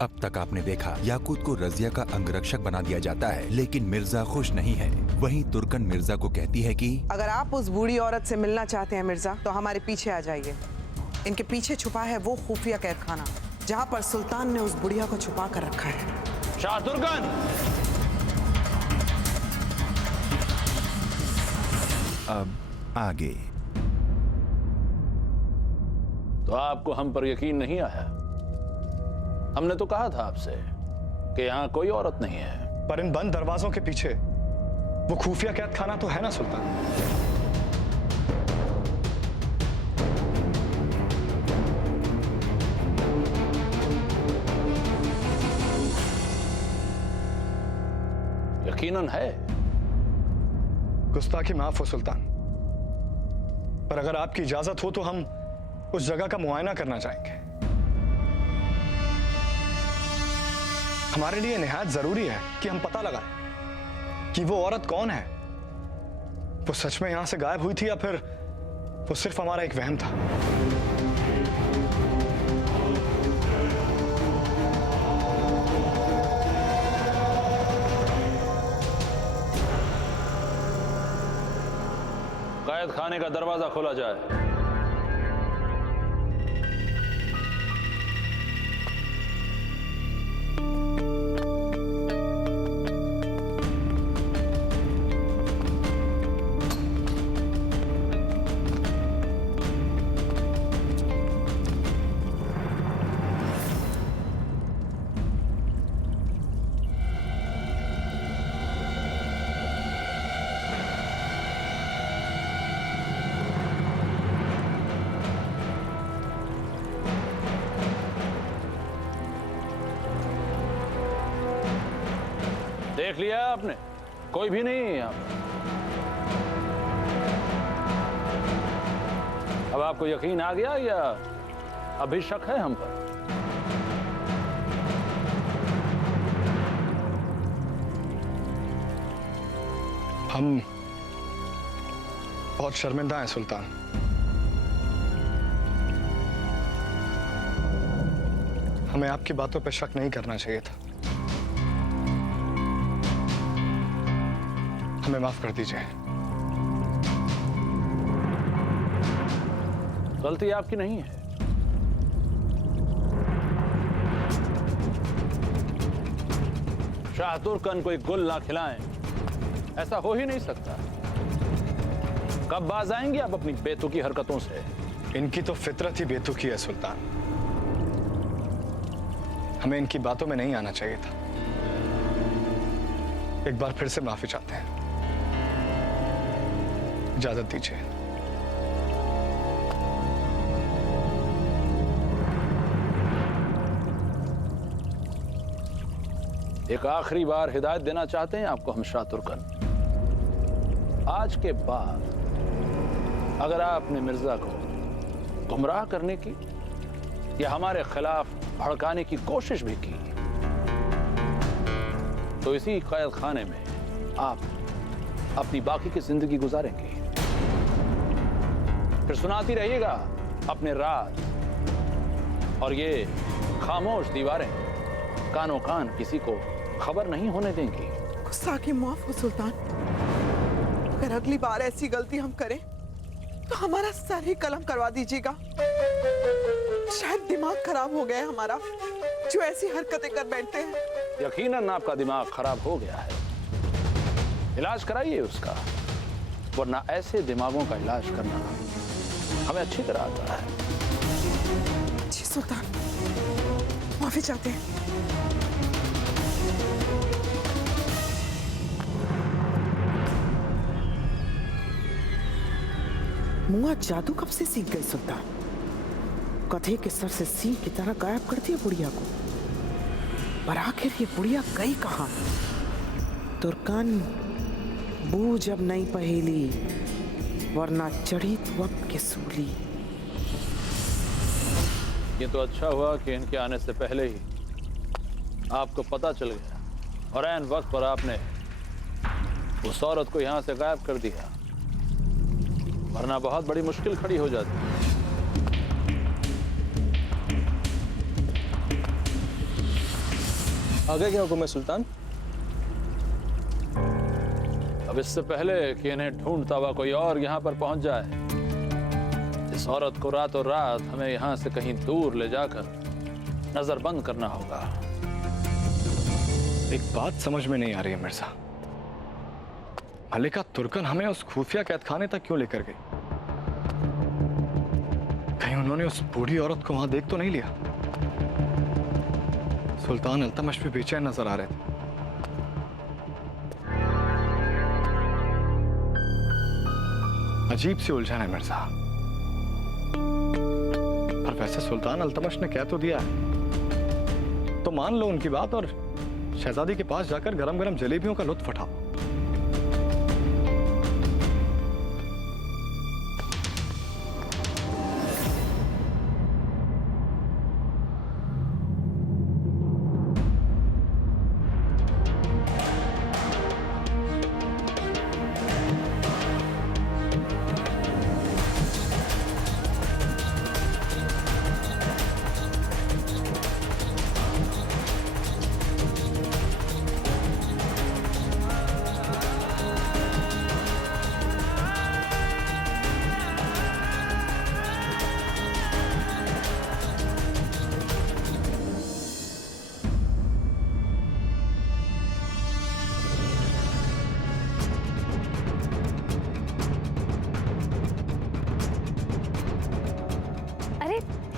अब तक आपने देखा याकूत को रजिया का अंगरक्षक बना दिया जाता है, लेकिन मिर्जा खुश नहीं है। वहीं तुर्कन मिर्जा को कहती है कि अगर आप उस बूढ़ी औरत से मिलना चाहते हैं मिर्जा, तो हमारे पीछे आ जाइए। इनके पीछे छुपा है वो खुफिया कैद खाना जहाँ पर सुल्तान ने उस बुढ़िया को छुपा कर रखा है। शाह तुर्कन, अब आगे। तो आपको हम पर यकीन नहीं आया? हमने तो कहा था आपसे कि यहाँ कोई औरत नहीं है। पर इन बंद दरवाजों के पीछे वो खुफिया कैद खाना तो है ना सुल्तान। यकीनन है। गुस्ताखी माफ हो सुल्तान, पर अगर आपकी इजाजत हो तो हम उस जगह का मुआयना करना चाहेंगे। हमारे लिए निहायत जरूरी है कि हम पता लगाएं कि वो औरत कौन है। वो सच में यहां से गायब हुई थी या फिर वो सिर्फ हमारा एक वहम था। कैद खाने का दरवाजा खोला जाए। देख लिया आपने? कोई भी नहीं है यहाँ पर। अब आपको यकीन आ गया या अभी शक है हम पर? हम बहुत शर्मिंदा हैं सुल्तान। हमें आपकी बातों पर शक नहीं करना चाहिए था। हमें माफ कर दीजिए। गलती आपकी नहीं है। शाह तुर्कन कोई गुल ना खिलाएं, ऐसा हो ही नहीं सकता। कब बाज आएंगे आप अपनी बेतुकी हरकतों से? इनकी तो फितरत ही बेतुकी है सुल्तान। हमें इनकी बातों में नहीं आना चाहिए था। एक बार फिर से माफी चाहते हैं। इजाजत दीजिए। एक आखिरी बार हिदायत देना चाहते हैं आपको हम शाह तुर्कन। आज के बाद अगर आपने मिर्जा को गुमराह करने की या हमारे खिलाफ भड़काने की कोशिश भी की तो इसी कैद खाने में आप अपनी बाकी की जिंदगी गुजारेंगे। फिर सुनाती रहिएगा अपने राज, और ये खामोश दीवारें कानों कान किसी को खबर नहीं होने देंगी। गुस्ताखी माफ हो सुल्तान। अगर अगली बार ऐसी गलती हम करें तो हमारा सर ही कलम करवा दीजिएगा। शायद दिमाग खराब हो गया है हमारा, जो ऐसी हरकतें कर बैठते हैं। यकीनन आपका दिमाग खराब हो गया है। इलाज कराइए उसका, वरना ऐसे दिमागों का इलाज करना हमें अच्छी तरह आता है। जी सुल्तान, माफी चाहते हैं। मुआ जादू कब से सीख गई सुल्तान? कथे के सर से सींग की तरह गायब कर दिया बुढ़िया को। पर आखिर ये बुढ़िया गई कहाँ? तुर्कन बूझ अब नहीं पहेली, वरना चढ़ी तू अब के सूली। ये तो अच्छा हुआ कि इनके आने से पहले ही आपको पता चल गया और ऐन वक्त पर आपने उस औरत को यहां से गायब कर दिया, वरना बहुत बड़ी मुश्किल खड़ी हो जाती। आगे क्या हुक्म है सुल्तान? अब इससे पहले कि इन्हें ढूंढता हुआ कोई और यहाँ पर पहुंच जाए, इस औरत को रातों रात हमें यहाँ से कहीं दूर ले जाकर नजरबंद करना होगा। एक बात समझ में नहीं आ रही है मिर्जा, मलिका तुर्कन हमें उस खुफिया कैदखाने तक क्यों लेकर गई? कहीं उन्होंने उस बूढ़ी औरत को वहां देख तो नहीं लिया? सुल्तान अल्तमश भी बेचैन नजर आ रहे थे। अजीब सी उलझन है मिर्जा। पर वैसे सुल्तान अल्तमश ने कह तो दिया है, तो मान लो उनकी बात और शहजादी के पास जाकर गरम गरम जलेबियों का लुत्फ उठाओ।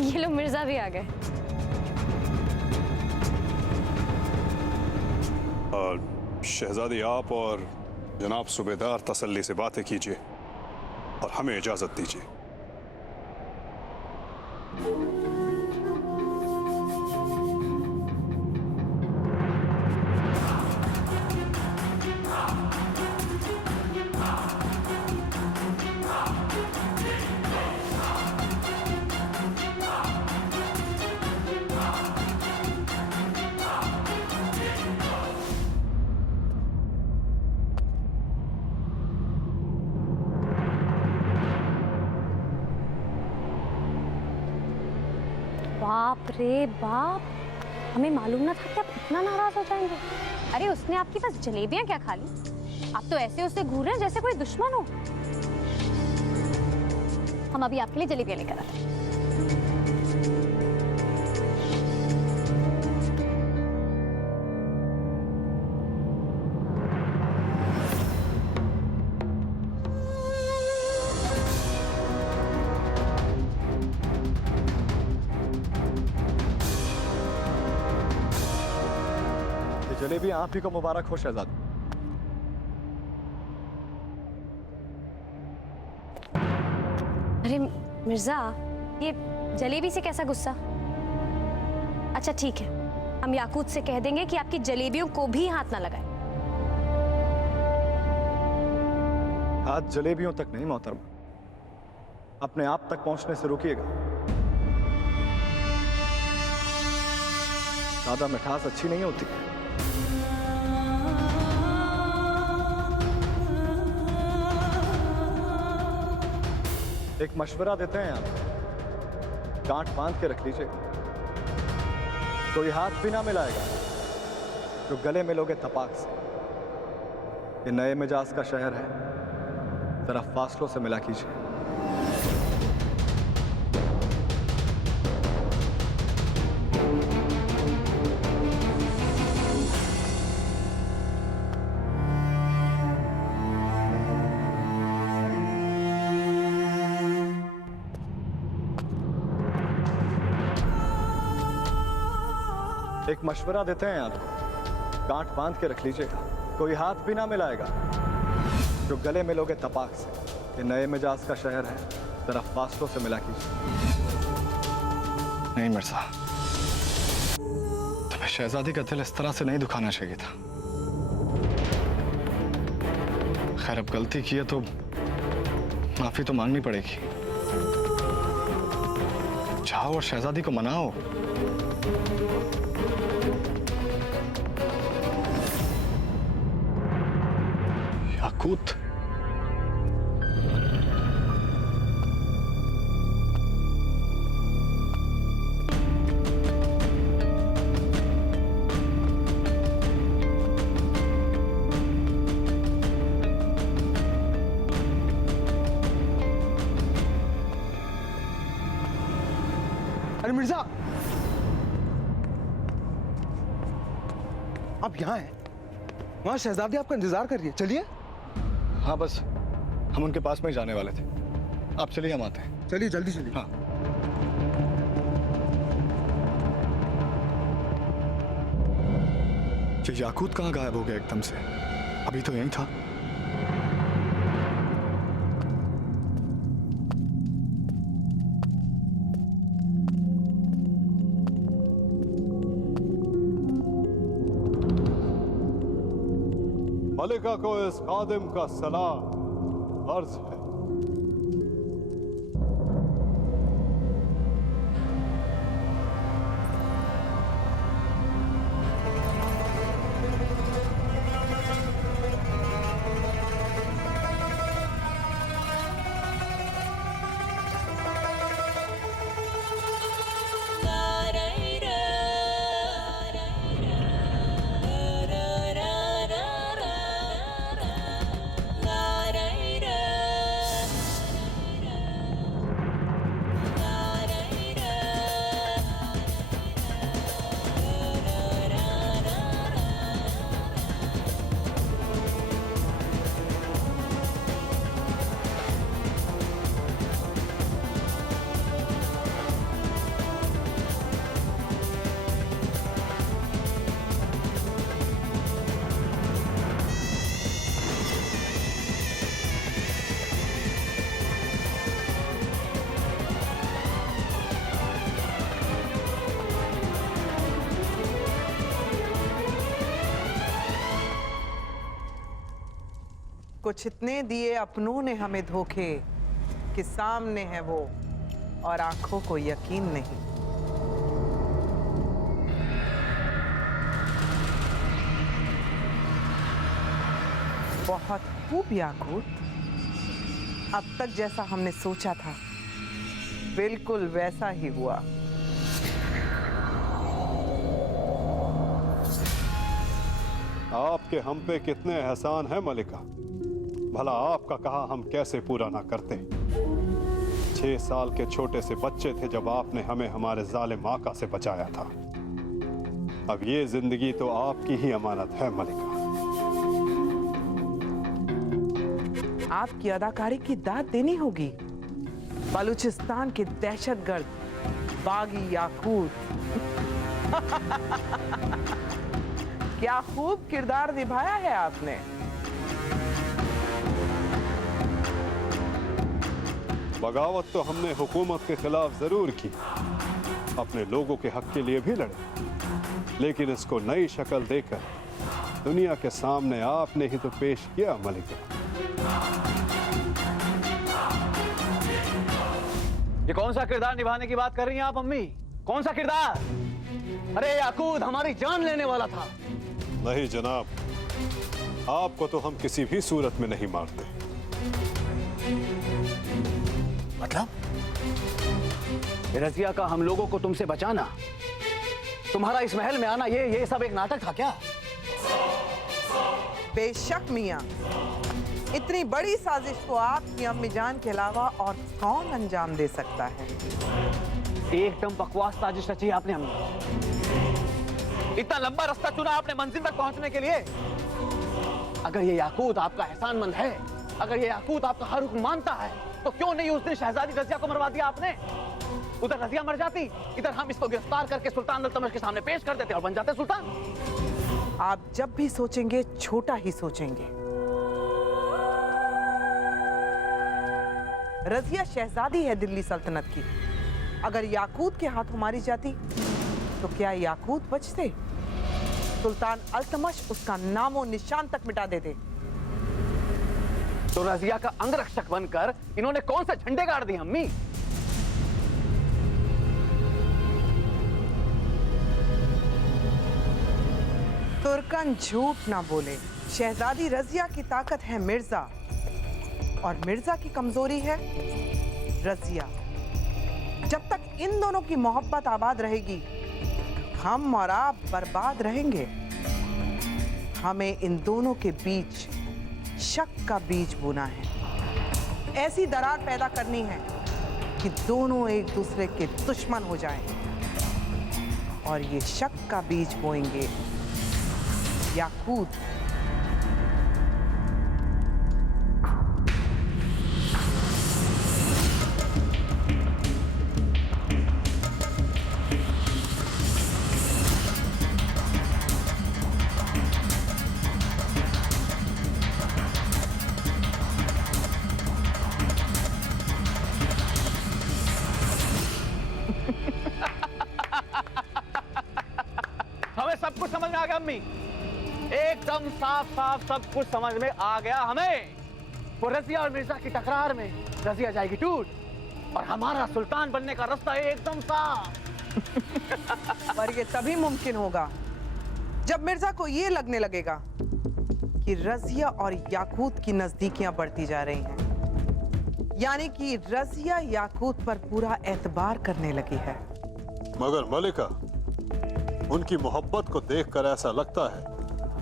ये लो मिर्जा भी आ गए। शहजादी आप और जनाब सूबेदार तसल्ली से बातें कीजिए और हमें इजाजत दीजिए। बाप रे बाप, हमें मालूम ना था कि आप इतना नाराज हो जाएंगे। अरे उसने आपके पास जलेबियां क्या खा ली? आप तो ऐसे उससे घूर रहे हैं जैसे कोई दुश्मन हो। हम अभी आपके लिए जलेबियां लेकर आते हैं। जलेबी आप ही को मुबारक हो शहजादी। अरे मिर्जा, ये जलेबी से कैसा गुस्सा? अच्छा ठीक है, हम याकूत से कह देंगे कि आपकी जलेबियों को भी हाथ ना लगाए। हाथ जलेबियों तक नहीं मोहतरमा, अपने आप तक पहुंचने से रोकिएगा। ज्यादा मिठास अच्छी नहीं होती। एक मशवरा देते हैं आप, गांठ बांध के रख लीजिए, कोई हाथ भी ना मिलाएगा जो गले मिलोगे तपाक से। ये नए मिजाज का शहर है, जरा फासलों से मिला कीजिए। एक मशवरा देते हैं आपको, गांठ बांध के रख लीजिएगा, कोई हाथ भी ना मिलाएगा जो गले मिलोगे तपाक से। ये नए मिजाज का शहर है, जरा फासलों से मिला कीजिए। नहीं मिर्जा, तुम्हें शहजादी का दिल इस तरह से नहीं दुखाना चाहिए था। खैर अब गलती की है तो माफी तो मांगनी पड़ेगी। जाओ और शहजादी को मनाओ। याकूत, अरे मिर्जा, आप यहाँ हैं? वहाँ शहजादी आपका इंतजार कर रही है, चलिए। हाँ बस हम उनके पास में ही जाने वाले थे। आप चलिए, हम आते हैं। चलिए जल्दी चलिए। हाँ। ये याकूत कहाँ गायब हो गया एकदम से? अभी तो यहीं था। मलिका को इस खादिम का सलाम अर्ज है। कुछ इतने दिए अपनों ने हमें धोखे कि सामने है वो और आंखों को यकीन नहीं। बहुत खूब याकूत, अब तक जैसा हमने सोचा था बिल्कुल वैसा ही हुआ। आपके हम पे कितने एहसान है मलिका, भला आपका कहा हम कैसे पूरा ना करते। 6 साल के छोटे से बच्चे थे जब आपने हमें हमारे जालिम आका से बचाया था। अब ये जिंदगी तो आपकी ही अमानत है मलिका। आपकी अदाकारी की दाद देनी होगी। बलूचिस्तान के दहशतगर्द बागी याकूत क्या खूब किरदार निभाया है आपने। बगावत तो हमने हुकूमत के खिलाफ जरूर की, अपने लोगों के हक के लिए भी लड़े, लेकिन इसको नई शक्ल देकर दुनिया के सामने आपने ही तो पेश किया मलिका। ये कौन सा किरदार निभाने की बात कर रही हैं आप अम्मी? कौन सा किरदार? अरे याकूत हमारी जान लेने वाला था। नहीं जनाब, आपको तो हम किसी भी सूरत में नहीं मारते। मतलब रजिया का हम लोगों को तुमसे बचाना, तुम्हारा इस महल में आना, ये सब एक नाटक था क्या? बेशक मियां, इतनी बड़ी साजिश तो आपकी अम्मी जान के अलावा और कौन अंजाम दे सकता है। एकदम बकवास साजिश रची आपने अम्मी। इतना लंबा रास्ता चुना आपने मंजिल तक पहुंचने के लिए। अगर ये याकूत आपका एहसानमंद है, अगर ये याकूत आपका हर हुक्म मानता है, तो क्यों नहीं उस दिन शहजादी रजिया को मरवा दिया आपने? उधर रजिया मर जाती, इधर हम इसको गिरफ्तार करके सुल्तान अल्तमश के सामने पेश कर देते और बन जाते सुल्तान। आप जब भी सोचेंगे छोटा ही सोचेंगे। रजिया शहजादी है दिल्ली सल्तनत की। अगर याकूत के हाथों मारी जाती तो क्या याकूत बचते? सुल्तान अल्तमश उसका नामो निशान तक मिटा देते। तो रजिया का अंगरक्षक बनकर इन्होंने कौन से झंडे गाड़ दिए अम्मी? तुर्कन झूठ ना बोले। शहजादी रजिया की ताकत है मिर्जा और मिर्जा की कमजोरी है रजिया। जब तक इन दोनों की मोहब्बत आबाद रहेगी, हम और आप बर्बाद रहेंगे। हमें इन दोनों के बीच शक का बीज बोना है, ऐसी दरार पैदा करनी है कि दोनों एक दूसरे के दुश्मन हो जाएं और ये शक का बीज बोएंगे याकूत। हमें सब कुछ समझ में आ गया अम्मी, एकदम साफ साफ सब कुछ समझ में आ गया हमें। वो रजिया और मिर्जा की टकरार में रजिया जाएगी टूट और हमारा सुल्तान बनने का रास्ता एकदम साफ। पर ये तभी मुमकिन होगा जब मिर्जा को ये लगने लगेगा कि रजिया और याकूत की नजदीकियां बढ़ती जा रही हैं, यानी कि रजिया याकूत पर पूरा एतबार करने लगी है। मगर मलिका, उनकी मोहब्बत को देखकर ऐसा लगता है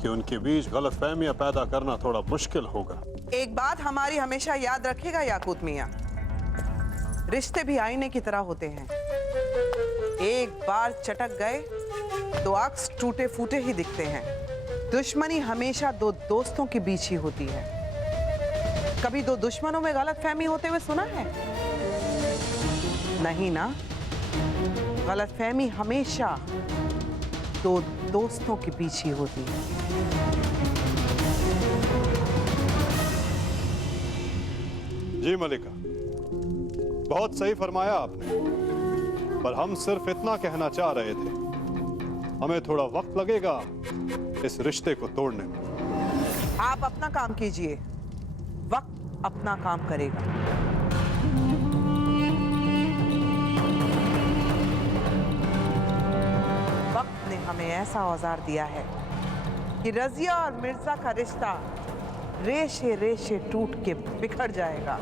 कि उनके बीच गलतफहमियां पैदा करना थोड़ा मुश्किल होगा। एक बात हमारी हमेशा याद रखेगा याकूत मियां, रिश्ते भी आईने की तरह होते हैं। एक बार चटक गए तो अक्स टूटे फूटे ही दिखते हैं। दुश्मनी हमेशा दो दोस्तों के बीच ही होती है। कभी दो दुश्मनों में गलतफहमी होते हुए सुना है? नहीं ना। गलतफहमी हमेशा दो दोस्तों के बीच ही होती है। जी मलिका, बहुत सही फरमाया आपने, पर हम सिर्फ इतना कहना चाह रहे थे, हमें थोड़ा वक्त लगेगा इस रिश्ते को तोड़ने में। आप अपना काम कीजिए, वक्त अपना काम करेगा। वक्त ने हमें ऐसा औजार दिया है कि रजिया और मिर्जा का रिश्ता रेशे रेशे टूट के बिखर जाएगा।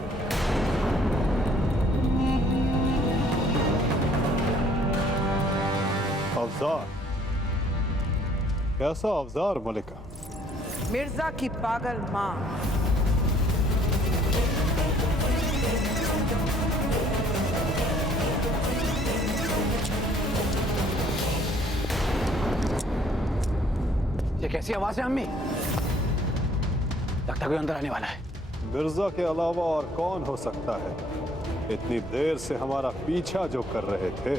अवजार? कैसा अवजार मलिका? मिर्जा की पागल माँ। ये कैसी आवाज है अम्मी? लगता कोई अंदर आने वाला है। मिर्जा के अलावा और कौन हो सकता है? इतनी देर से हमारा पीछा जो कर रहे थे।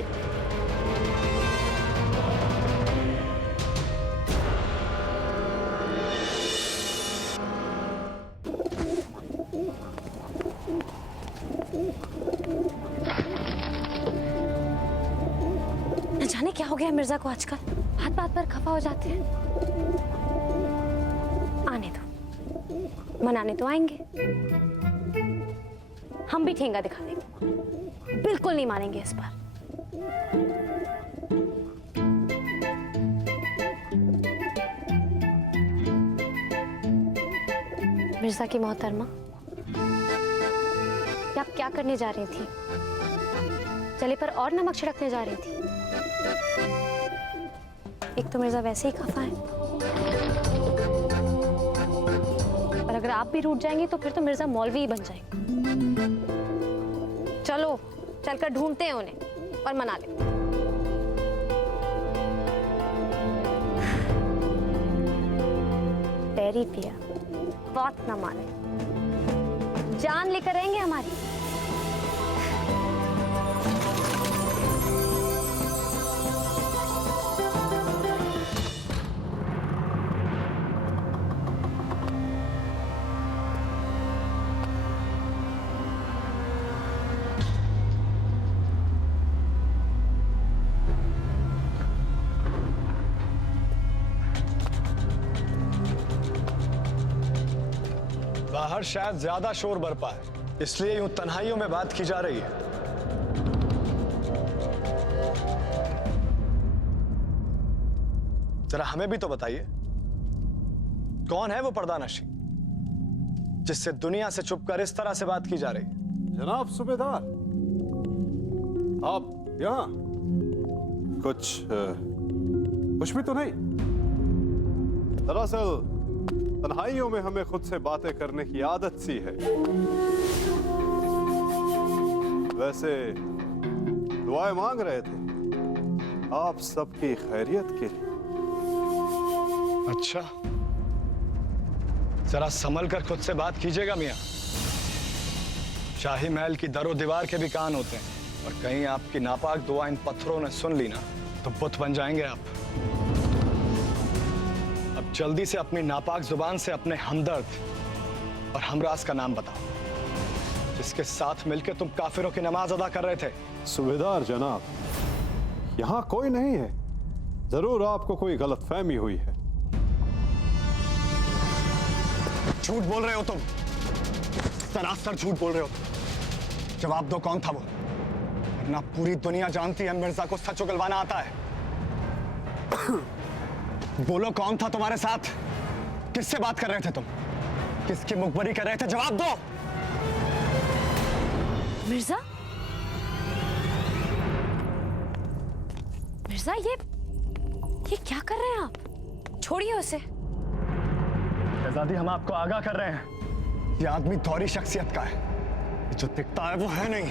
न जाने क्या हो गया मिर्जा को आजकल, बात बात पर खफा हो जाते हैं। आने दो, मनाने तो आएंगे, हम भी ठेंगा दिखा देंगे। बिल्कुल नहीं मानेंगे इस बार। मिर्जा की मोहतरमा, आप क्या करने जा रही थी? चले पर और नमक छिड़कने जा रही थी? एक तो मिर्जा वैसे ही खफा है, और अगर आप भी रूठ जाएंगे तो फिर तो मिर्जा मौलवी ही बन जाएंगे। चलो चलकर ढूंढते हैं उन्हें और मना लेते हैं। तेरी पिया बात ना माने, जान लेकर रहेंगे हमारी। बाहर शायद ज्यादा शोर बरपा है, इसलिए यूं तन्हाइयों में बात की जा रही है। जरा हमें भी तो बताइए, कौन है वो पर्दानशी जिससे दुनिया से छुपकर इस तरह से बात की जा रही है? जनाब सूबेदार, आप यहाँ कुछ भी तो नहीं। दरअसल तन्हाइयों में हमें खुद से बातें करने की आदत सी है। वैसे दुआएं मांग रहे थे आप सबकी खैरियत के लिए। अच्छा, जरा संभल कर खुद से बात कीजिएगा मियां। शाही महल की दरो दीवार के भी कान होते हैं, और कहीं आपकी नापाक दुआ इन पत्थरों ने सुन ली ना तो बुत बन जाएंगे आप। अब जल्दी से अपनी नापाक जुबान से अपने हमदर्द और हमराज का नाम बताओ, जिसके साथ मिलकर तुम काफिरों की नमाज अदा कर रहे थे। सुबेदार जनाब, यहाँ कोई नहीं है। जरूर आपको कोई गलतफहमी हुई है। झूठ बोल रहे हो तुम, सरासर झूठ बोल रहे हो। जवाब दो, कौन था वो? वरना पूरी दुनिया जानती है मिर्जा को सच उगलवाना आता है। बोलो, कौन था तुम्हारे साथ? किससे बात कर रहे थे तुम? किसकी मुखबरी कर रहे थे? जवाब दो। मिर्जा, मिर्जा ये क्या कर रहे हैं आप? छोड़िए उसे। शहजादी, हम आपको आगाह कर रहे हैं, ये आदमी दोहरी शख्सियत का है। जो दिखता है वो है नहीं।